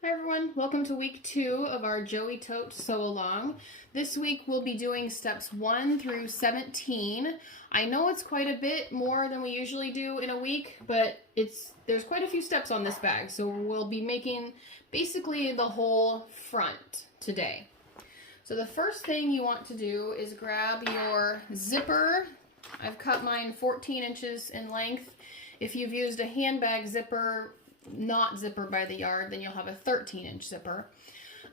Hi everyone, welcome to week 2 of our Joey Tote sew along. This week we'll be doing steps 1 through 17. I know it's quite a bit more than we usually do in a week, but there's quite a few steps on this bag, so we'll be making basically the whole front today. So the first thing you want to do is grab your zipper. I've cut mine 14 inches in length. If you've used a handbag zipper, not zipper by the yard, then you'll have a 13-inch zipper.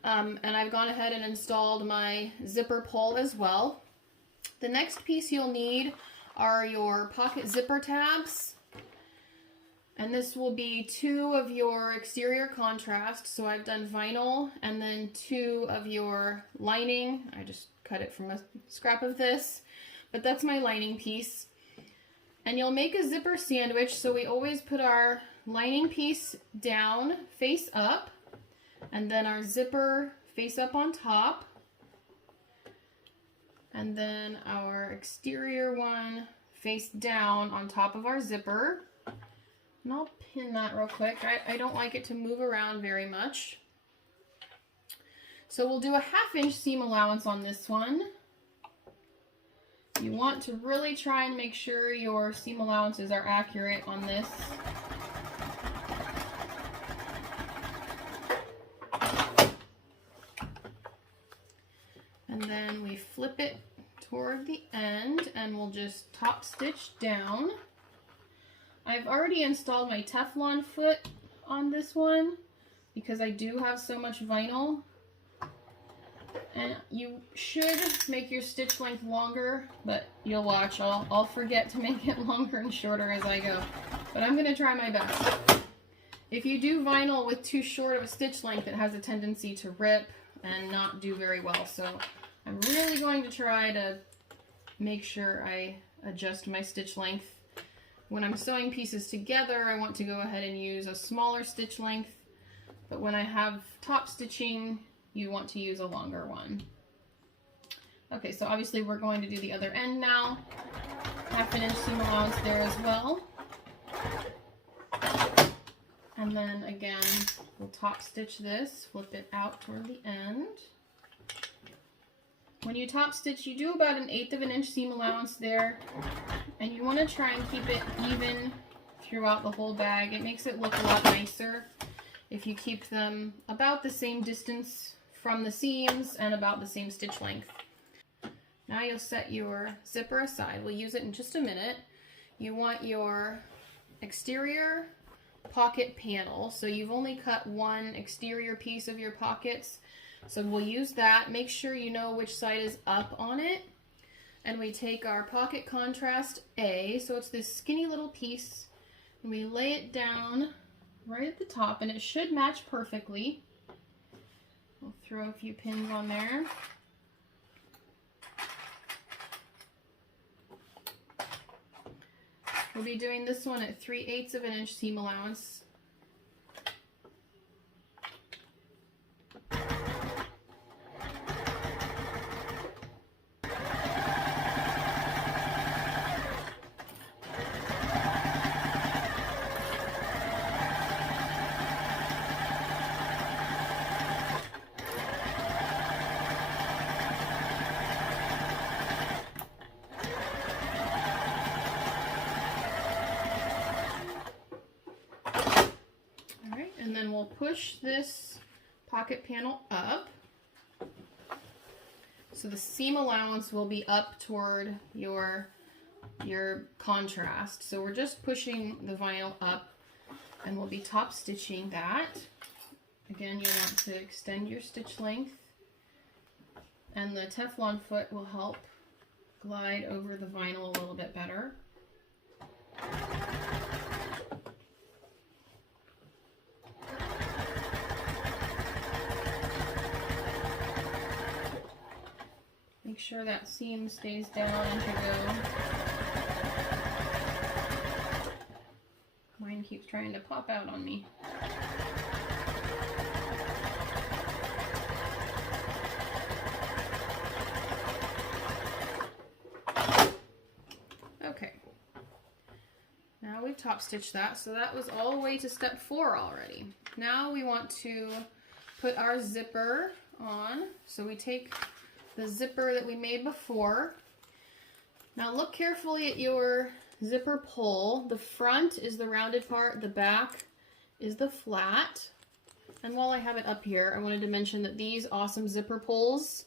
And I've gone ahead and installed my zipper pull as well. The next piece you'll need are your pocket zipper tabs. And this will be 2 of your exterior contrast. So I've done vinyl and then 2 of your lining. I just cut it from a scrap of this, but that's my lining piece. And you'll make a zipper sandwich, so we always put our lining piece down, face up, and then our zipper face up on top, and then our exterior one face down on top of our zipper. And I'll pin that real quick. I don't like it to move around very much. So we'll do a 1/2 inch seam allowance on this one. You want to really try and make sure your seam allowances are accurate on this. And then we flip it toward the end and we'll just top stitch down. I've already installed my Teflon foot on this one because I do have so much vinyl. And you should make your stitch length longer, but you'll watch, I'll forget to make it longer and shorter as I go. But I'm going to try my best. If you do vinyl with too short of a stitch length, it has a tendency to rip and not do very well. So I'm really going to try to make sure I adjust my stitch length. When I'm sewing pieces together, I want to go ahead and use a smaller stitch length, but when I have top stitching, you want to use a longer one. Okay, so obviously we're going to do the other end now. 1/2 inch seam allowance there as well. And then again, we'll top stitch this, flip it out toward the end. When you top stitch, you do about 1/8 of an inch seam allowance there, and you want to try and keep it even throughout the whole bag. It makes it look a lot nicer if you keep them about the same distance from the seams and about the same stitch length. Now you'll set your zipper aside. We'll use it in just a minute. You want your exterior pocket panel. So you've only cut one exterior piece of your pockets. So we'll use that. Make sure you know which side is up on it. And we take our pocket contrast A, so it's this skinny little piece, and we lay it down right at the top, and it should match perfectly. We'll throw a few pins on there. We'll be doing this one at 3/8 of an inch seam allowance. And then we'll push this pocket panel up. So the seam allowance will be up toward your contrast. So we're just pushing the vinyl up, and we'll be top stitching that. Again, you want to extend your stitch length, and the Teflon foot will help glide over the vinyl a little bit better. Make sure that seam stays down as you go. Mine keeps trying to pop out on me. Okay. Now we've top stitched that, so that was all the way to step 4 already. now we want to put our zipper on. So we take the zipper that we made before. Now look carefully at your zipper pull. The front is the rounded part, the back is the flat. And while I have it up here, I wanted to mention that these awesome zipper pulls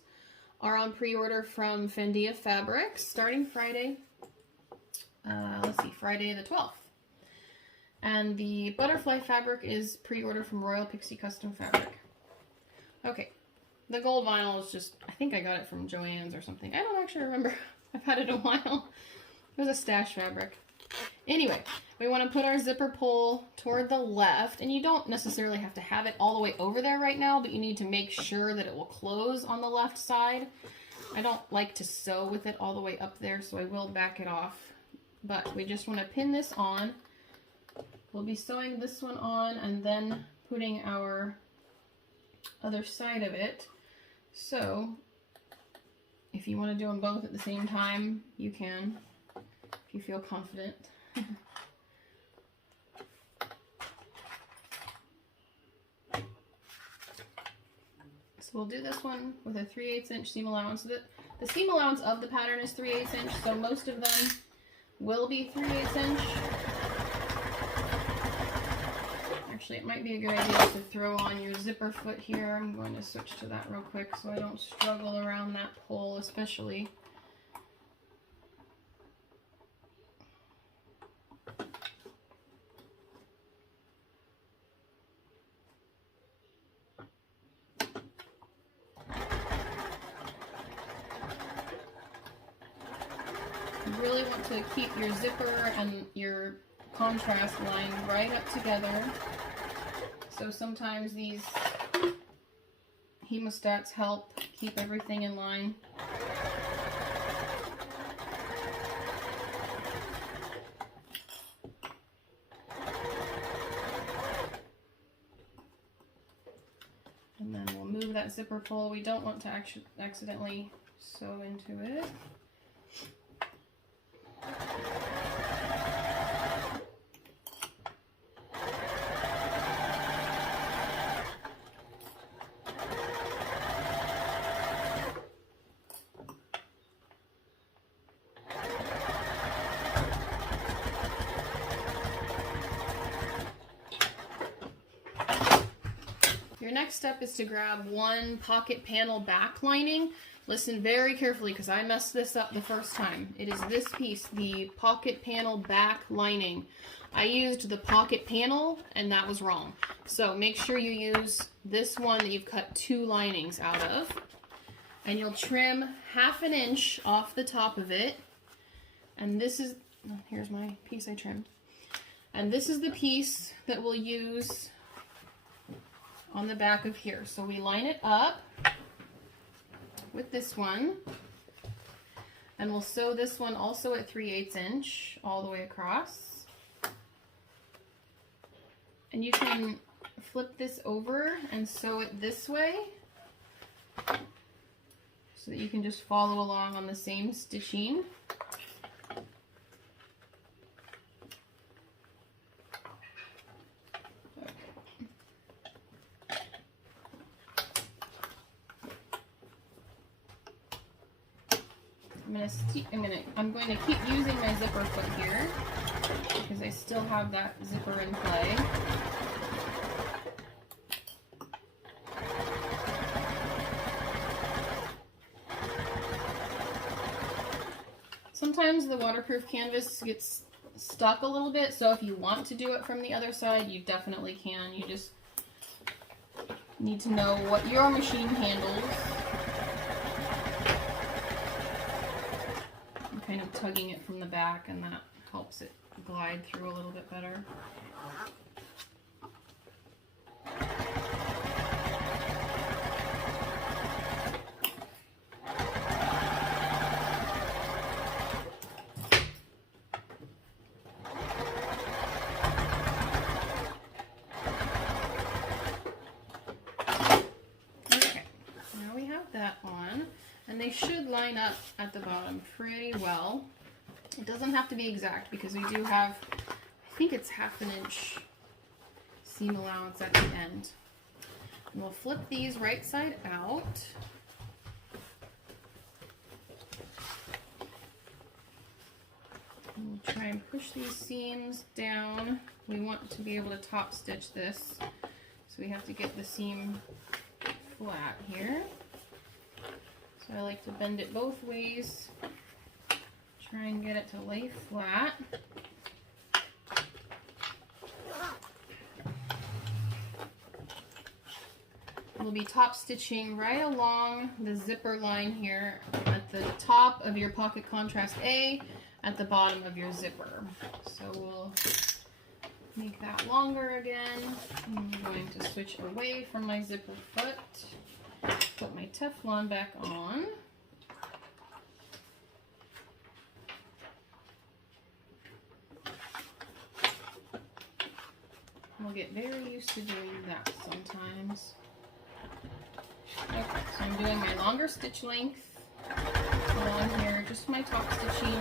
are on pre-order from Fendia Fabrics starting Friday. Friday the 12th. And the butterfly fabric is pre-order from Royal Pixie Custom Fabric. Okay, the gold vinyl is just, I think I got it from Joann's or something. I don't actually remember. I've had it a while. It was a stash fabric. Anyway, we want to put our zipper pull toward the left, and you don't necessarily have to have it all the way over there right now, but you need to make sure that it will close on the left side. I don't like to sew with it all the way up there, so I will back it off. But we just want to pin this on. We'll be sewing this one on and then putting our other side of it. So if you want to do them both at the same time, you can, if you feel confident. So we'll do this one with a 3/8 inch seam allowance. The seam allowance of the pattern is 3/8 inch, so most of them will be 3/8 inch. Actually, it might be a good idea to throw on your zipper foot here. I'm going to switch to that real quick so I don't struggle around that pole especially. You really want to keep your zipper and your contrast line right up together. So sometimes these hemostats help keep everything in line. And then we'll move that zipper pull. We don't want to accidentally sew into it. Your next step is to grab one pocket panel back lining. Listen very carefully because I messed this up the first time. It is this piece, the pocket panel back lining. I used the pocket panel and that was wrong. So make sure you use this one that you've cut 2 linings out of. And you'll trim 1/2 inch off the top of it. And this is, here's my piece I trimmed. And this is the piece that we'll use on the back of here. So we line it up with this one, and we'll sew this one also at 3/8 inch all the way across. And you can flip this over and sew it this way so that you can just follow along on the same stitching. I'm going to keep using my zipper foot here because I still have that zipper in play. Sometimes the waterproof canvas gets stuck a little bit, so if you want to do it from the other side, you definitely can. You just need to know what your machine handles. Kind of tugging it from the back, and that helps it glide through a little bit better. Okay, now we have that on. And they should line up at the bottom pretty well. It doesn't have to be exact because we do have, I think it's 1/2 inch seam allowance at the end. And we'll flip these right side out. And we'll try and push these seams down. We want to be able to top stitch this, so we have to get the seam flat here. So I like to bend it both ways, try and get it to lay flat. We'll be top stitching right along the zipper line here at the top of your pocket contrast A, at the bottom of your zipper. So we'll make that longer again. I'm going to switch away from my zipper foot, put my Teflon back on. We'll get very used to doing that sometimes. Okay, so I'm doing my longer stitch length along here, just my top stitching.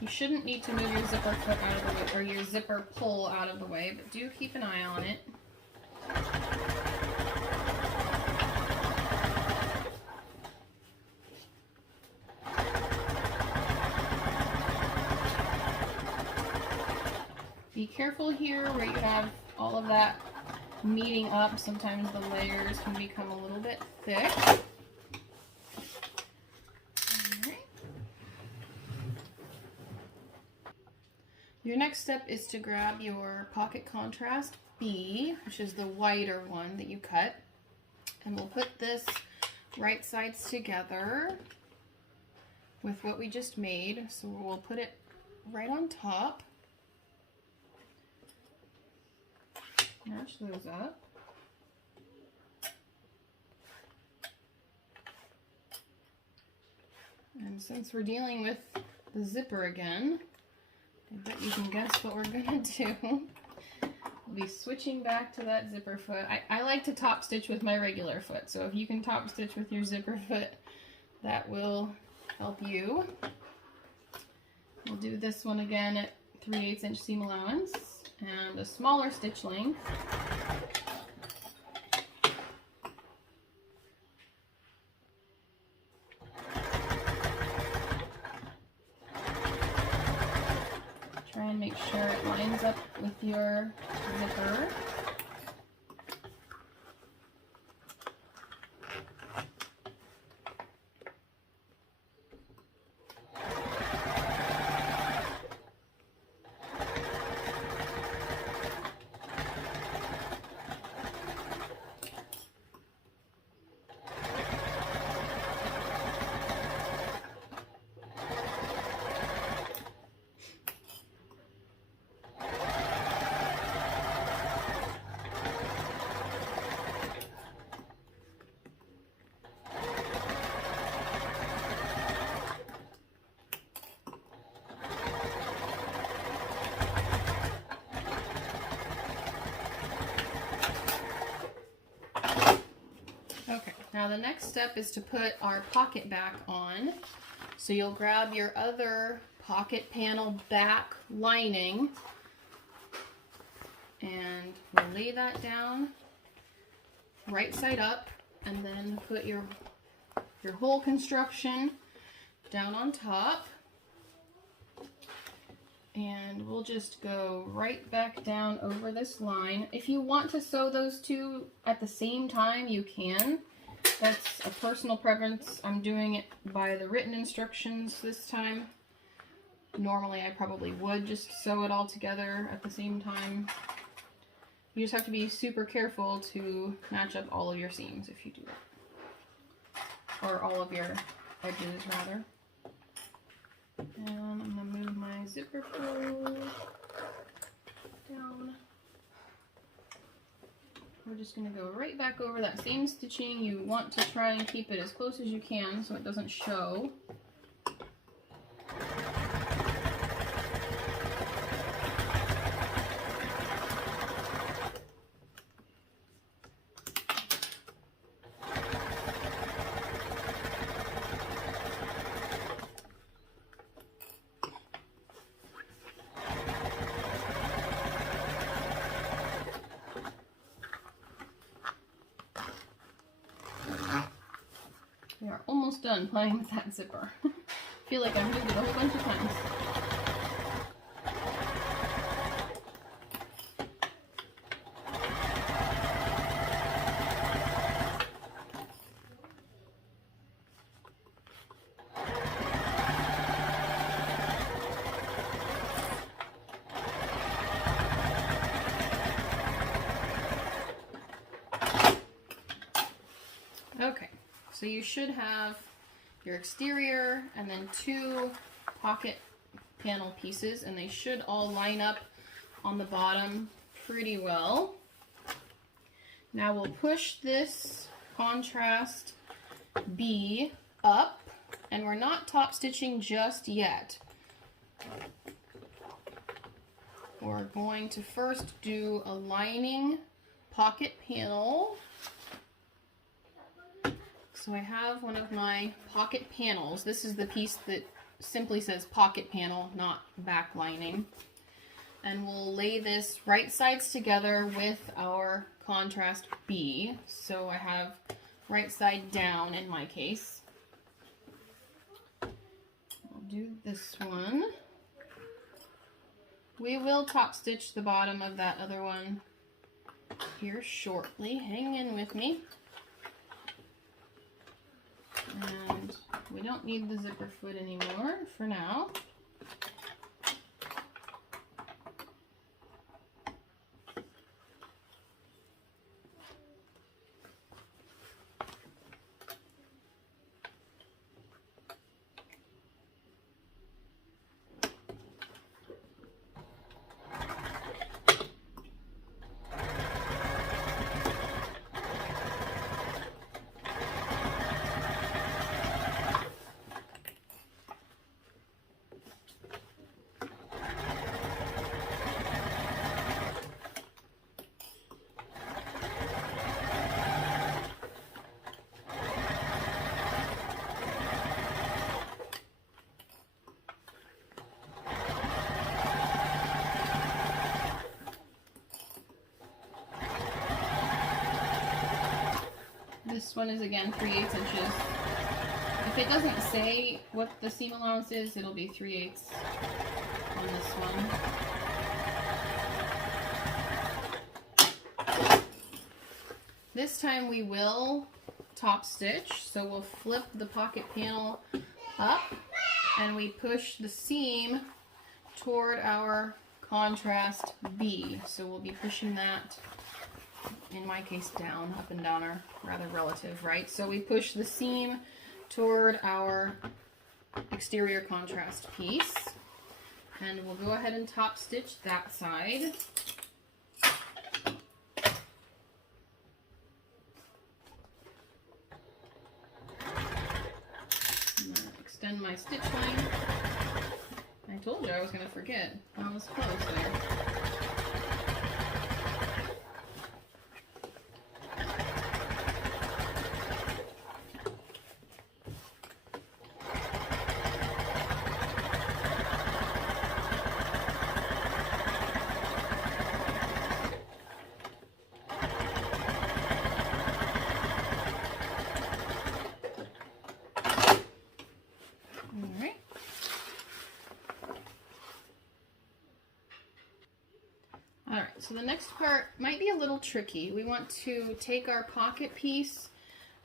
You shouldn't need to move your zipper foot out of the way, or your zipper pull out of the way, but do keep an eye on it. Be careful here where you have all of that meeting up. Sometimes the layers can become a little bit thick. Your next step is to grab your pocket contrast B, which is the whiter one that you cut, and we'll put this right sides together with what we just made. So we'll put it right on top. Match those up. And since we're dealing with the zipper again, I bet you can guess what we're gonna do. We'll be switching back to that zipper foot. I like to top stitch with my regular foot, so if you can top stitch with your zipper foot, that will help you. We'll do this one again at 3/8 inch seam allowance and a smaller stitch length. Try and make sure it lines up with your zipper. Now the next step is to put our pocket back on. So you'll grab your other pocket panel back lining and we'll lay that down right side up, and then put your whole construction down on top. And we'll just go right back down over this line. If you want to sew those two at the same time, you can. That's a personal preference. I'm doing it by the written instructions this time. Normally I probably would just sew it all together at the same time. You just have to be super careful to match up all of your seams if you do that. Or all of your edges, rather. And I'm going to move my zipper pull down. We're just going to go right back over that same stitching. You want to try and keep it as close as you can so it doesn't show. We are almost done playing with that zipper. I feel like I've moved it a whole bunch of times. Okay, so you should have your exterior and then 2 pocket panel pieces, and they should all line up on the bottom pretty well. Now we'll push this contrast B up, and we're not top stitching just yet. We're going to first do a lining pocket panel. So I have one of my pocket panels. This is the piece that simply says pocket panel, not back lining. And we'll lay this right sides together with our contrast B. So I have right side down in my case. I'll do this one. We will top stitch the bottom of that other one here shortly. Hang in with me. And we don't need the zipper foot anymore for now. This one is again 3/8 inches. If it doesn't say what the seam allowance is, it'll be 3/8 on this one. This time we will top stitch, so we'll flip the pocket panel up and we push the seam toward our contrast B. So we'll be pushing that, in my case, down. Up and down are rather relative, right? So we push the seam toward our exterior contrast piece, and we'll go ahead and top stitch that side. I'm gonna extend my stitch line. I told you I was gonna forget. I was close there. So the next part might be a little tricky. We want to take our pocket piece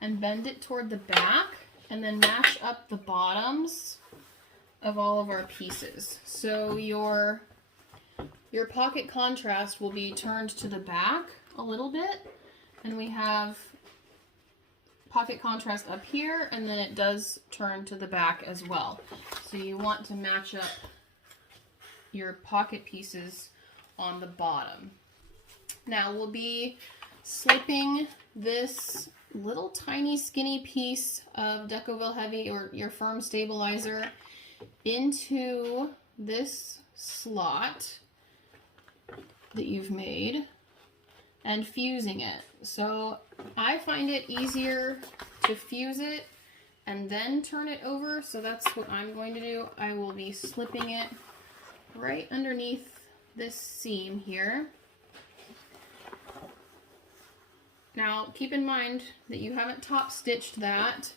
and bend it toward the back and then match up the bottoms of all of our pieces. So your pocket contrast will be turned to the back a little bit, and we have pocket contrast up here, and then it does turn to the back as well. So you want to match up your pocket pieces on the bottom. Now we'll be slipping this little tiny skinny piece of Decoville Heavy or your firm stabilizer into this slot that you've made and fusing it. So I find it easier to fuse it and then turn it over, so that's what I'm going to do. I will be slipping it right underneath this seam here. Now keep in mind that you haven't top stitched that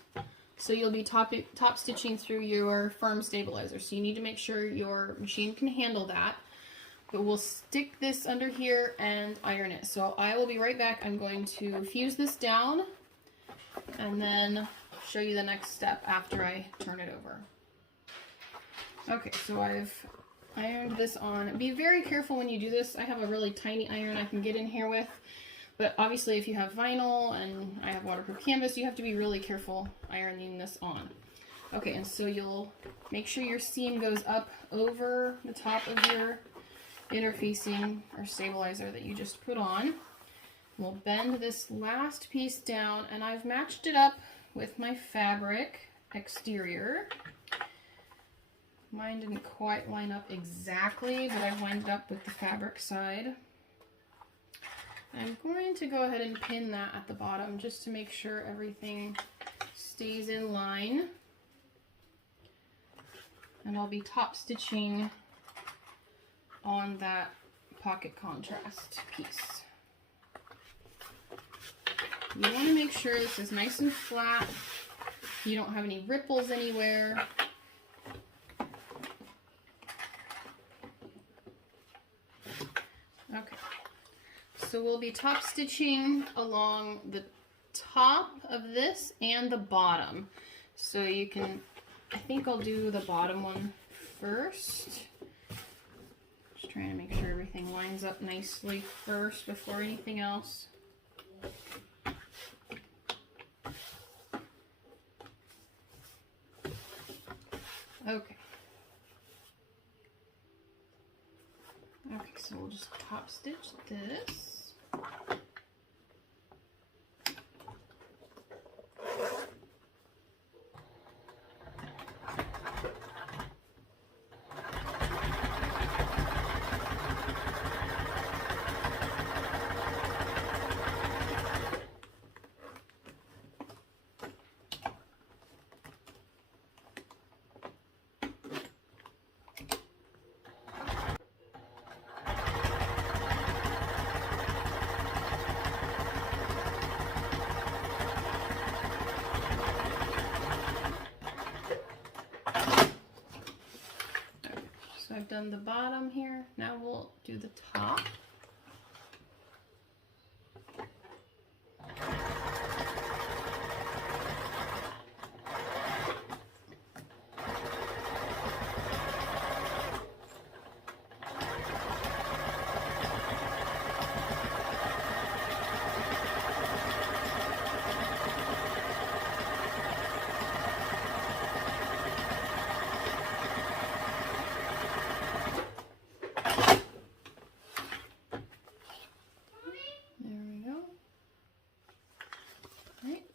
So you'll be top stitching through your firm stabilizer. So you need to make sure your machine can handle that. But we'll stick this under here and iron it. So I will be right back. I'm going to fuse this down and then show you the next step after I turn it over. Okay, so I've ironed this on. Be very careful when you do this. I have a really tiny iron I can get in here with. But obviously if you have vinyl and I have waterproof canvas, you have to be really careful ironing this on. Okay, and so you'll make sure your seam goes up over the top of your interfacing or stabilizer that you just put on. We'll bend this last piece down, and I've matched it up with my fabric exterior. Mine didn't quite line up exactly, but I've lined it up with the fabric side. I'm going to go ahead and pin that at the bottom just to make sure everything stays in line. And I'll be top stitching on that pocket contrast piece. You want to make sure this is nice and flat. You don't have any ripples anywhere. Okay. So we'll be top stitching along the top of this and the bottom. So you can, I think I'll do the bottom one first. Just trying to make sure everything lines up nicely first before anything else. Okay. Okay, so we'll just top stitch this. I've done the bottom here. Now we'll do the top.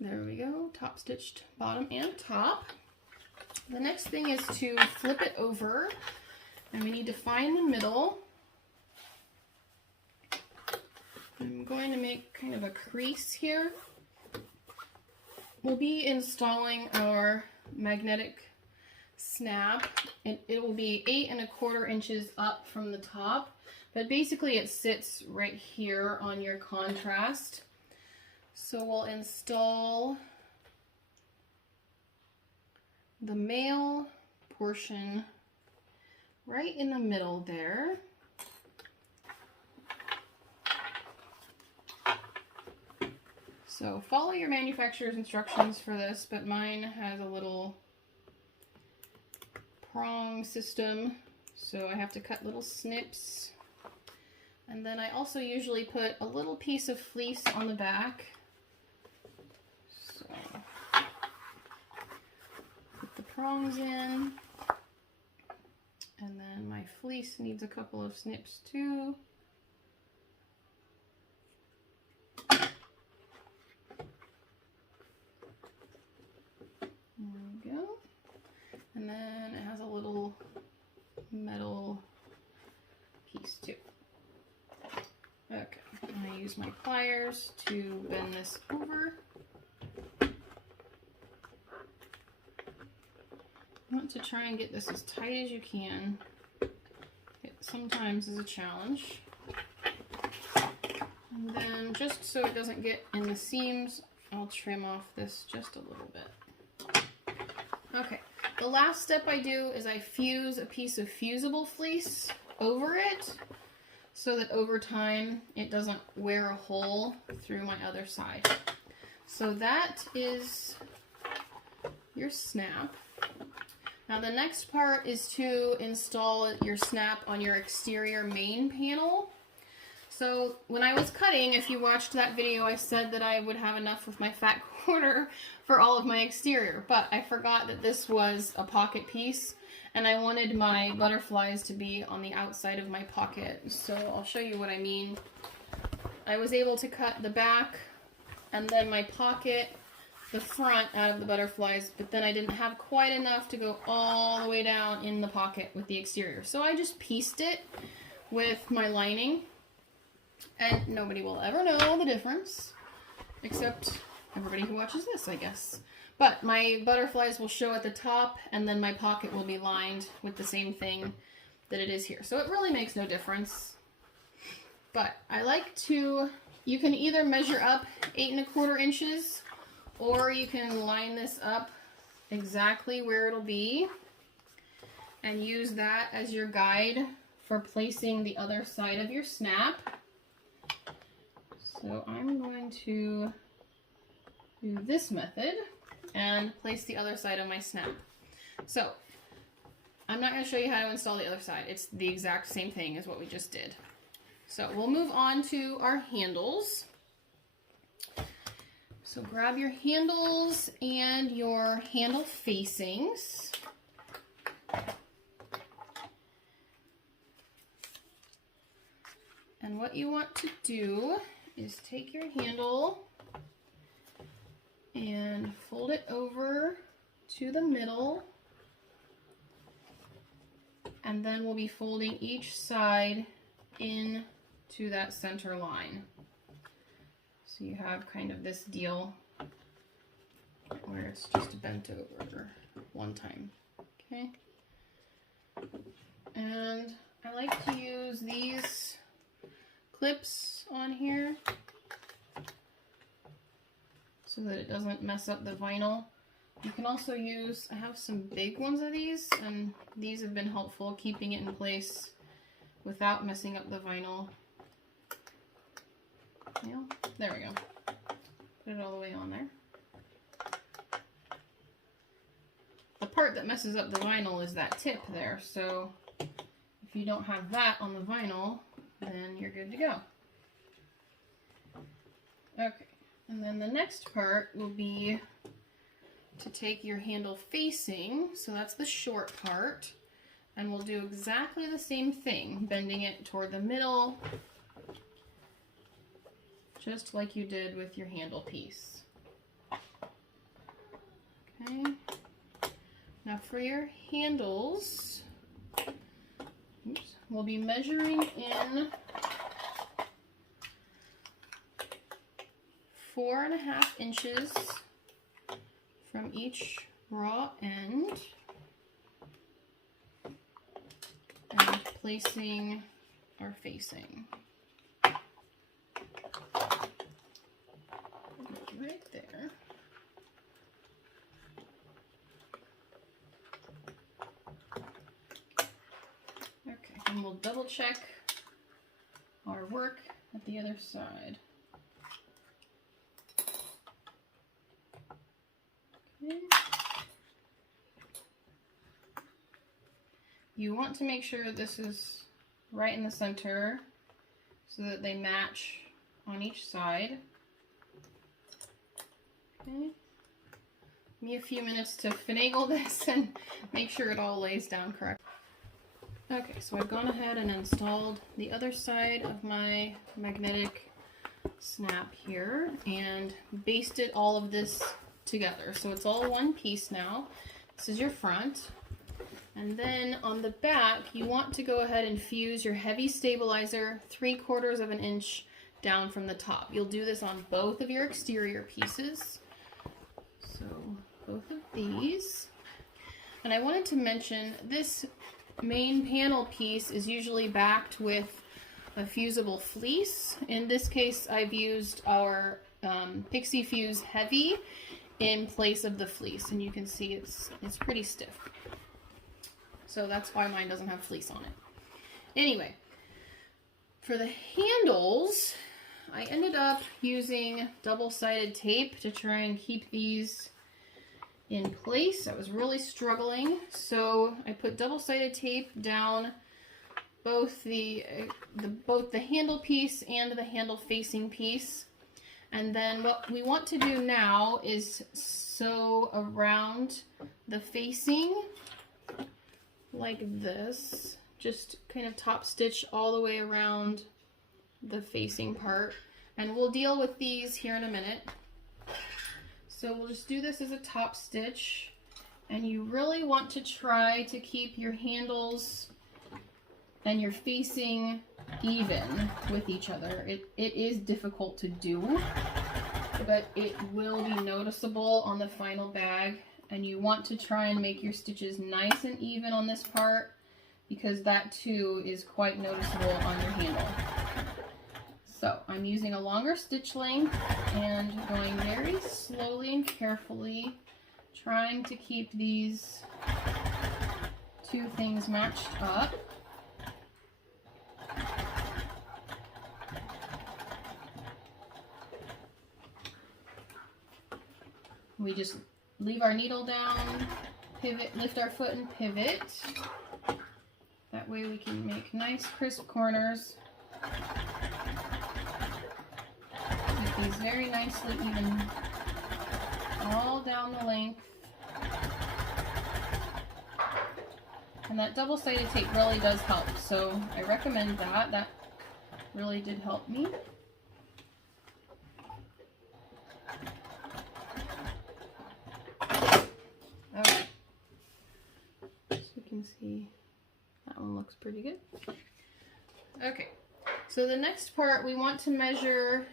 There we go, top stitched bottom and top. The next thing is to flip it over, and we need to find the middle. I'm going to make kind of a crease here. We'll be installing our magnetic snap, and it will be 8 1/4 inches up from the top, but basically it sits right here on your contrast. So we'll install the male portion right in the middle there. So follow your manufacturer's instructions for this, but mine has a little prong system, so I have to cut little snips. And then I also usually put a little piece of fleece on the back. So put the prongs in, and then my fleece needs a couple of snips too. There we go. And then it has a little metal piece too. Okay, I'm going to use my pliers to bend this over. You want to try and get this as tight as you can. It sometimes is a challenge. And then just so it doesn't get in the seams, I'll trim off this just a little bit. Okay, the last step I do is I fuse a piece of fusible fleece over it so that over time it doesn't wear a hole through my other side. So that is your snap. Now the next part is to install your snap on your exterior main panel. So when I was cutting, if you watched that video, I said that I would have enough with my fat quarter for all of my exterior, but I forgot that this was a pocket piece and I wanted my butterflies to be on the outside of my pocket. So I'll show you what I mean. I was able to cut the back and then my pocket, the front out of the butterflies, but then I didn't have quite enough to go all the way down in the pocket with the exterior. So I just pieced it with my lining. And nobody will ever know the difference, except everybody who watches this, I guess. But my butterflies will show at the top, and then my pocket will be lined with the same thing that it is here. So it really makes no difference. But I like to, you can either measure up 8 1/4 inches, or you can line this up exactly where it'll be, and use that as your guide for placing the other side of your snap. So I'm going to do this method and place the other side of my snap. So I'm not going to show you how to install the other side. It's the exact same thing as what we just did. So we'll move on to our handles. So grab your handles and your handle facings. And what you want to do is take your handle and fold it over to the middle, and then we'll be folding each side in to that center line. So you have kind of this deal where it's just bent over one time, okay? And I like to use these clips on here so that it doesn't mess up the vinyl. You can also use, I have some big ones of these, and these have been helpful keeping it in place without messing up the vinyl. Yeah, there we go. Put it all the way on there. The part that messes up the vinyl is that tip there, so if you don't have that on the vinyl, then you're good to go. Okay, and then the next part will be to take your handle facing, so that's the short part, and we'll do exactly the same thing, bending it toward the middle, just like you did with your handle piece. Okay, now for your handles, oops, we'll be measuring in 4.5 inches from each raw end and placing our facing right there. Okay, and we'll double check our work at the other side. Okay. You want to make sure this is right in the center so that they match on each side. Okay. Give me a few minutes to finagle this and make sure it all lays down correctly. Okay, so I've gone ahead and installed the other side of my magnetic snap here and basted all of this together. So it's all one piece now. This is your front. And then on the back, you want to go ahead and fuse your heavy stabilizer 3/4 inch down from the top. You'll do this on both of your exterior pieces. So both of these. And I wanted to mention this main panel piece is usually backed with a fusible fleece. In this case, I've used our Pixie Fuse Heavy, in place of the fleece, and you can see it's pretty stiff. So that's why mine doesn't have fleece on it. Anyway, for the handles, I ended up using double-sided tape to try and keep these in place. I was really struggling, so I put double-sided tape down both the handle piece and the handle facing piece. And then what we want to do now is sew around the facing like this. Just kind of top stitch all the way around the facing part. And we'll deal with these here in a minute. So we'll just do this as a top stitch. And you really want to try to keep your handles and your facing even with each other. It is difficult to do, but it will be noticeable on the final bag. And you want to try and make your stitches nice and even on this part, because that too is quite noticeable on your handle. So I'm using a longer stitch length and going very slowly and carefully, trying to keep these two things matched up. We just leave our needle down, pivot, lift our foot and pivot. That way we can make nice crisp corners. Keep these very nicely even all down the length. And that double-sided tape really does help, so I recommend that. That really did help me. Okay. So you can see that one looks pretty good. Okay, so the next part we want to measure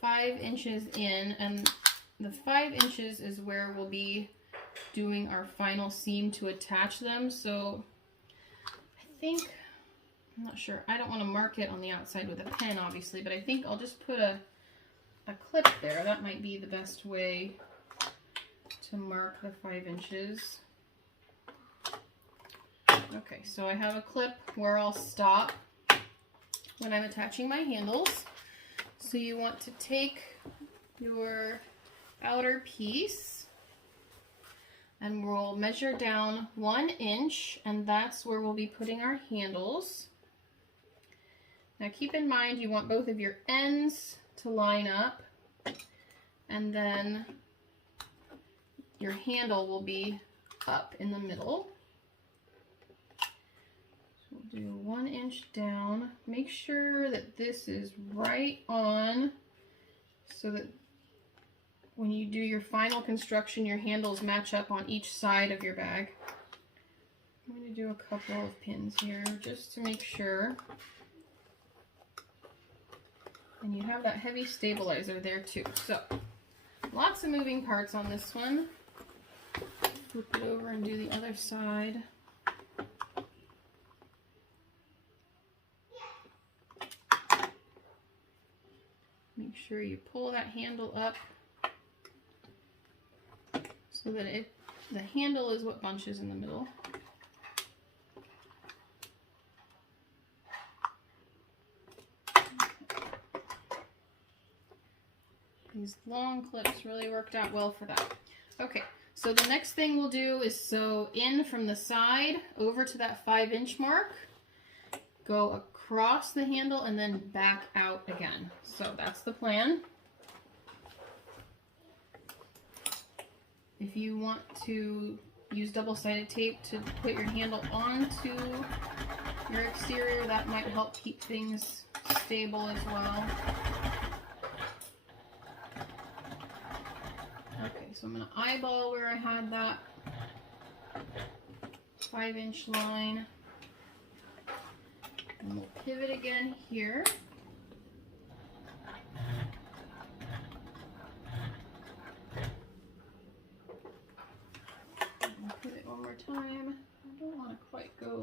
5 inches in, and the 5 inches is where we'll be doing our final seam to attach them. So I think, I'm not sure, I don't want to mark it on the outside with a pen obviously, but I think I'll just put a clip there. That might be the best way to mark the 5 inches. Okay, so I have a clip where I'll stop when I'm attaching my handles. So you want to take your outer piece and we'll measure down 1 inch, and that's where we'll be putting our handles. Now keep in mind you want both of your ends to line up, and then your handle will be up in the middle. So we'll do 1 inch down. Make sure that this is right on so that when you do your final construction, your handles match up on each side of your bag. I'm going to do a couple of pins here just to make sure. And you have that heavy stabilizer there too. So, lots of moving parts on this one. Flip it over and do the other side. Make sure you pull that handle up so that the handle is what bunches in the middle. These long clips really worked out well for that. Okay, so the next thing we'll do is sew in from the side over to that 5 inch mark, go across the handle, and then back out again. So that's the plan. If you want to use double-sided tape to put your handle onto your exterior, that might help keep things stable as well. Okay, so I'm going to eyeball where I had that 5 inch line. And we'll pivot again here. And pivot one more time. I don't want to quite go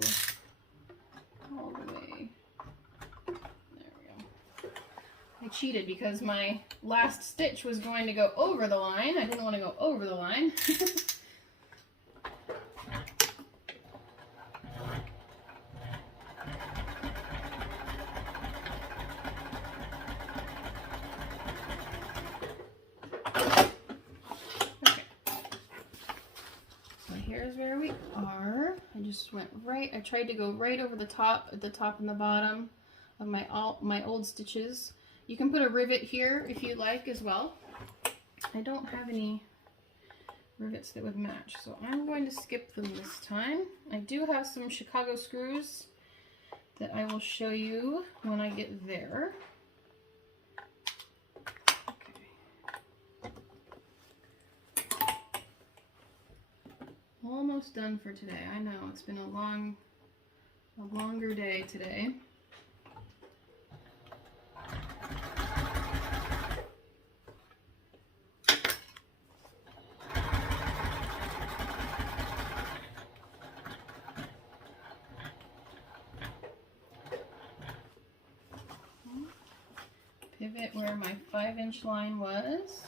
all the way. There we go. I cheated because my last stitch was going to go over the line. I didn't want to go over the line. Here's where we are. I just went right, I tried to go right over the top, at the top and the bottom of my old stitches. You can put a rivet here if you like as well. I don't have any rivets that would match, so I'm going to skip them this time. I do have some Chicago screws that I will show you when I get there. Almost done for today. I know it's been a longer day today. Pivot where my 5-inch line was.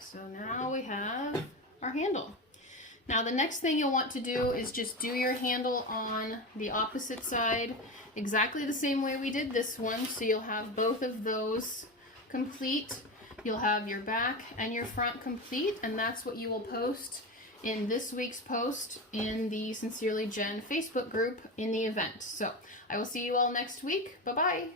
So now we have our handle. Now the next thing you'll want to do is just do your handle on the opposite side exactly the same way we did this one. So you'll have both of those complete. You'll have your back and your front complete, and that's what you will post in this week's post in the Sincerely Jen Facebook group in the event. So I will see you all next week. Bye-bye.